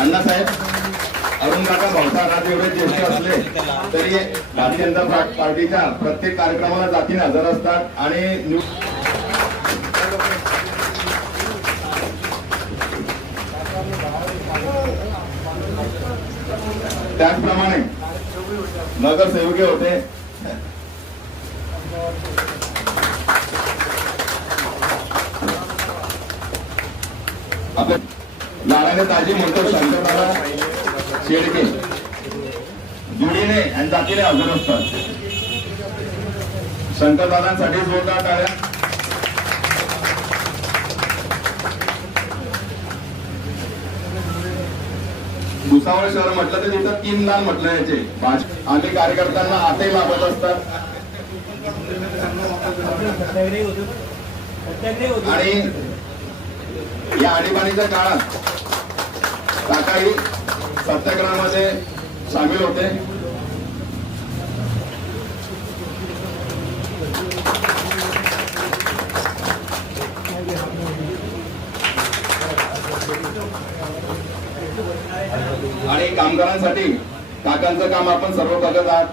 अण्णासाहेब अरुण काका भाऊसाहेब राज एवढे ज्येष्ठ असले तरी भारतीय जनता पार्टीच्या प्रत्येक कार्यक्रमाला जातीने हजर असतात आणि त्याचप्रमाणे नगरसेवक होते. आपले लाडाने ताजी म्हणतो शंकरदादा शेडके जुडीने आणि जातीने हजर असतात. शंकरदादांसाठी जोरदार टाळ्या. भुसावळ शहर म्हटलं तर तिथं 3 लाल म्हटलं याचे आम्ही कार्यकर्त्यांना हातही लाभत असतात आणि या आणीबाणीच्या काळात काकाही सत्याग्रहामध्ये सामील होते. आणि कामगारांसाठी काकांचं काम आपण सर्व बघत आहात.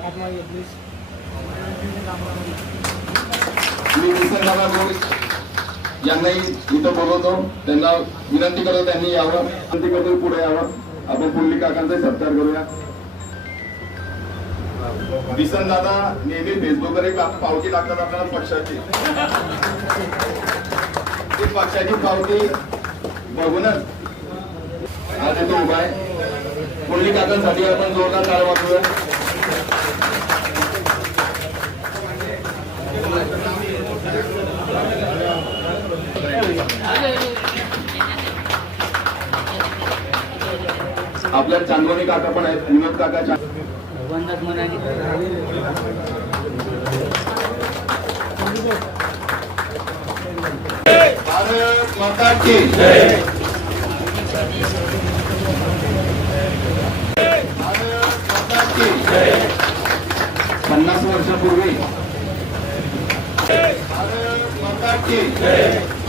मी विसरणारा यांनाही इथं बोलवतो, त्यांना विनंती करतो त्यांनी यावं, विनंती करतो पुढे यावं. आपण पुंडलिक काकांचा सत्कार करूया. विसन दादा नेहमी फेसबुकवर एक पावती टाकतात आपल्याला पक्षाची. ती पक्षाची पावती बघूनच आज इथे उभा आहे. पुंडलिक काकांसाठी आपण जोरदार टाळ्या वाजवूया. आपल्या चांदोनी काका पण आहेत, विनोद काका. भारत माता की जय. भारत माता की जय. 50 वर्षापूर्वी भारत माता की जय.